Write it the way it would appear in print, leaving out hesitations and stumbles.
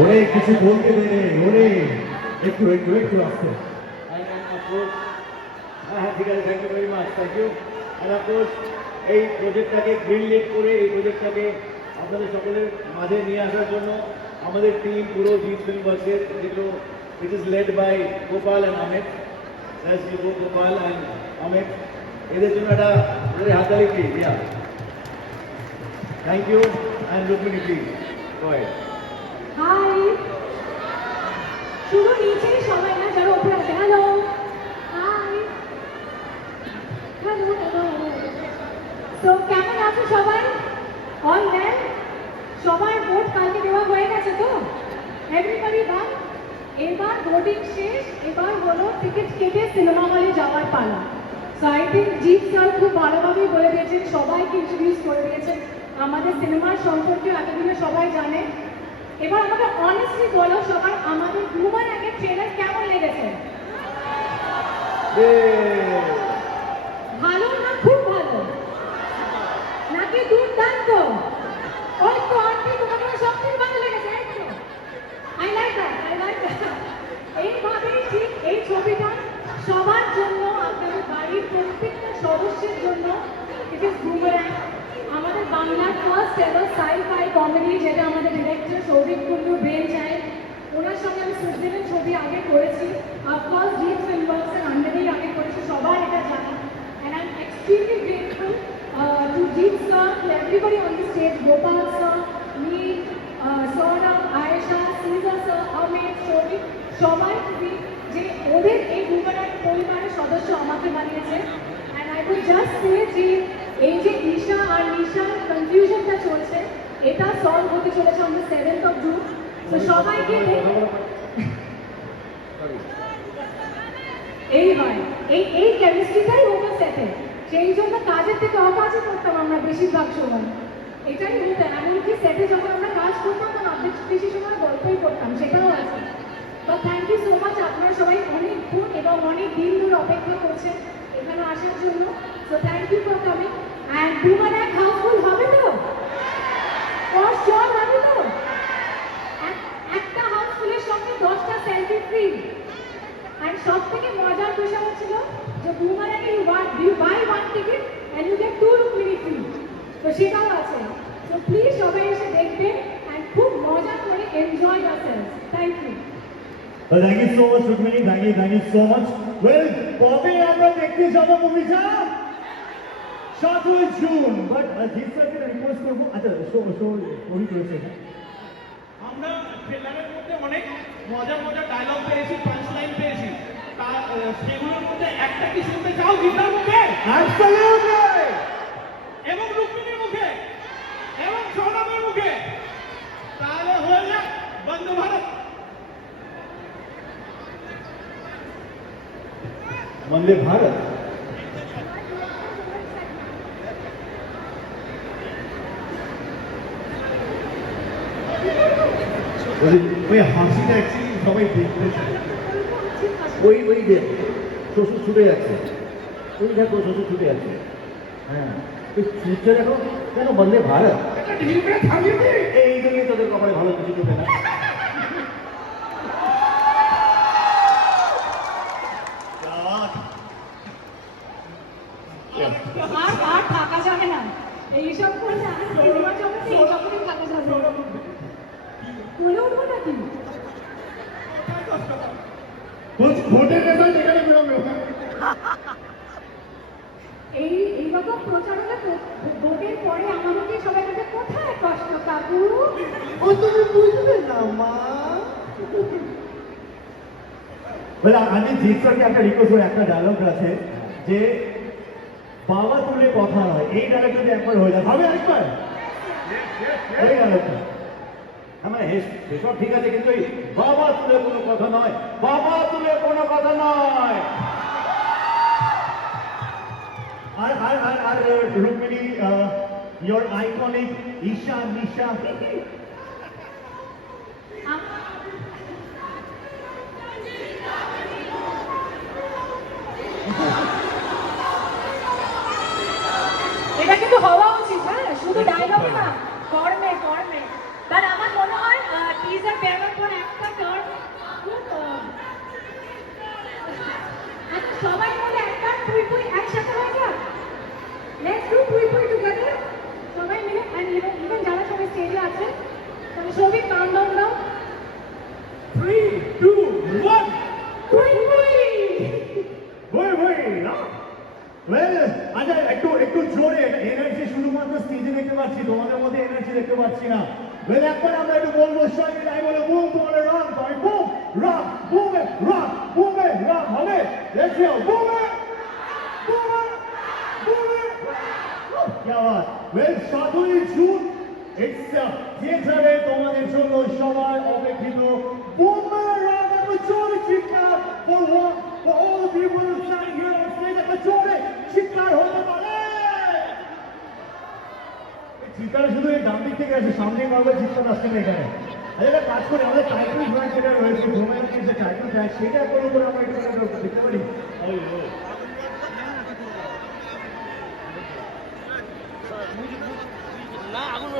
ওরে কিছু বলতে দেবে ওরে, একটু একটু একটু আসতে। হ্যাঁ ঠিক আছে, thank you very much, thank you. And of course এই প্রজেক্টটাকে গ্রিন লিড করে এই প্রজেক্টটাকে আপনাদের সকলের মাঝে নিয়ে আসার জন্য আমাদের টিম পুরো জিৎ ফিল্ম ওয়ার্কসের, যেগুলো it is led by Gopal and Amit, Gopal and Amit, এদের জন্য একটা ওদের হাততালি please. Thank you and Rukmini please go ahead. Hi, শুধু নিচে সবাই না, যারা উপরে আছে, হ্যালো হাই, হ্যালো হ্যালো। তো কেমন আছো সবাই? All well? সবার ভোট কালকে দেওয়া হয়ে গেছে তো? এভরিবডি ডান? এবার ভোটিং শেষ, এবার হলো টিকিট কেটে সিনেমা হলে যাওয়ার পালা। So I think Jeet sir খুব ভালোভাবেই বলে দিয়েছেন, সবাইকে ইন্ট্রোডিউস করে দিয়েছেন আমাদের সিনেমার সম্পর্কে, এতদিনে সবাই জানে। এবার আমাকে অনেস্টলি বলো সবার, আমাদের ধুমার আগে ট্রেলার কেমন লেগেছে? ভালো না খুব ভালো নাকি দুর্দান্ত? ওই তো আন্টি, তোমাকে সব থেকে ভালো লেগেছে, একটু I like that, I like that. এইভাবেই ঠিক এই ছবিটা সবার জন্য, আপনাদের বাড়ির প্রত্যেকটা সদস্যের জন্য ইট ইজ বুমেরাং। আমাদের বাংলার ফার্স্ট এভার সাই-ফাই কমেডি, যেটা আমাদের ডিরেক্টর সৌভিক কুন্ডু ব্রেন চাই, ওনার সঙ্গে আমি সুইজারল্যান্ড ছবি আগে করেছি, অফকোর্স জিৎ ফিল্ম ওয়ার্কসের আন্ডারেই আগে করেছি, সবার এটা জানা। And I am extremely grateful to Jeet sir, to everybody on the stage, Gopal sir, me, Sourav, Ayesha, সিজা স্যার, অমিত, সৌভিক, সবাই খুবই, যে ওদের এই বুমেরাং পরিবারের সদস্য আমাকে বানিয়েছে। অ্যান্ড আই কুড জাস্ট সে যে এই যে ঈশা আর নিশার কনফিউশনটা চলছে, এটা সলভ হতে চলেছে on the 7th of June। তো সবাইকে এই হয়, এই কেমিস্ট্রিটাই হতো সেটে, সেই জন্য কাজের থেকে অকাজই করতাম আমরা বেশিরভাগ সময়, এটাই হতো। এমনকি সেটে যখন আমরা কাজ করতাম তখন বেশি সময় গল্পই করতাম, সেটাও আছে। তো থ্যাংক ইউ সো মাচ, আপনারা সবাই অনেকক্ষণ এবং অনেক দিন ধরে অপেক্ষা করছেন এখানে আসার জন্য। So thank you for coming. And Boomerang housefull হবে তো? ফর শিওর হবে তো? একটা হাউসফুলের সঙ্গে 10টা সেলফি ফ্রি। অ্যান্ড সব থেকে মজার বিষয় হচ্ছিল যে Boomerang you buy one ticket and you get 2 Rukmini free, তো সেটাও আছে। তো প্লিজ সবাই এসে দেখবেন অ্যান্ড খুব মজা করে enjoy yourselves. Thank you. Well, thank you so much, Rukmini. Thank you so much. Well, Bobby, আমরা দেখতে যাবো মুভিটা 7th June, but জিৎ স্যারকে রিকোয়েস্ট করবো, আচ্ছা ওই করেছে, আমরা ট্রেলারের মধ্যে অনেক মজার মজার ডায়লগ পেয়েছি, পাঁচ লাইন পেয়েছি, সেগুলোর মধ্যে একটা কি শুনতে চাও গীতার মুখে? Absolutely! এবং রুক্মিণীর মুখে এবং সৌরভের মুখে, তাহলে হয়ে যাক বন্দে ভারত। বন্দে ভারত। ওই হাসিটা অ্যাকচুয়ালি সবাই দেখতে চায়। ওই যে শ্বশুর ছুটে যাচ্ছে, ওই দেখো শ্বশুর ছুটে যাচ্ছে, হ্যাঁ ওই ছুটছে দেখো, কেন বন্দে ভারত, এই জন্যই তোদের কপালে ভালো কিছু ঢোকে না। আর থাকা যাবে না এইসব করলে, আর সিনেমা জগতে এই জগতে থাকা যাবে না। বলে উঠবো নাকি? ভোটের রেজাল্ট এখানে বেরোবে। এইরকম প্রচারণা ভোটের পরে আমাদেরকে সবাই কাছে কোথায় কষ্ট কাকু, ও তুমি বুঝবে না মা। বলে আমি জিৎ স্যারকে একটা রিকোয়েস্ট করি, একটা ডায়লগ আছে যে বাবা তুলে কথা নয়, এই ডায়লগ যদি একবার হয়ে যায়, হবে একবার এই ডায়লগটা। হ্যাঁ সেসব ঠিক আছে, কিন্তু এই বাবা তুলে কোনো কথা নয়, বাবা তুলে কোনো কথা নয়। আর Rukmini, your iconic Isha, Nisha. এটা কিন্তু হওয়া উচিত, হ্যাঁ শুধু ডায়লগে না, কর্মে কর্মে। বাট আমার মনে হয় টিজার বেরোনোর পর একটা টার্ন খুব আচ্ছা সবাই মিলে একটা পুই পুই একসাথে হয়ে যাক লেটস ডু পুই পুই টুগেদার সবাই মিলে এন্ড ইভেন যারা সবাই স্টেজে আছে তাহলে সবিক কাউন্টডাউন দাও 3, 2, 1. পুই পুই ভই ভই না ওয়েল আচ্ছা একটু জোরে এনার্জি শুধুমাত্র স্টেজে দেখতে পাচ্ছি তোমাদের মধ্যে এনার্জি দেখতে পাচ্ছি না ওয়েল একবার আমরা একটু বলবো সবাই মিলে আমি বলবো বুম তোমার রান তাই বুম রান বুমে রান বুমে রান হবে লেটস গো বুমে বুমে বুমে क्या बात वेल 7 জুন ইটস থিয়েটারে তোমাদের জন্য সবাই অপেক্ষিত বুমে রান একটা জোরে চিৎকার for all the people standing here on stage একটা জোরে চিৎকার হতে পারে চিৎকার শুধু এই ডান দিক থেকে আসে সামনে মারবে চিৎকার আসছে না এখানে আরে কাজ করে আমাদের টাইটেল ট্র্যাক যেটা রয়েছে ঘুমের যে টাইটেল ট্র্যাক সেটা করে আমরা একটু দেখতে পারি না আগুন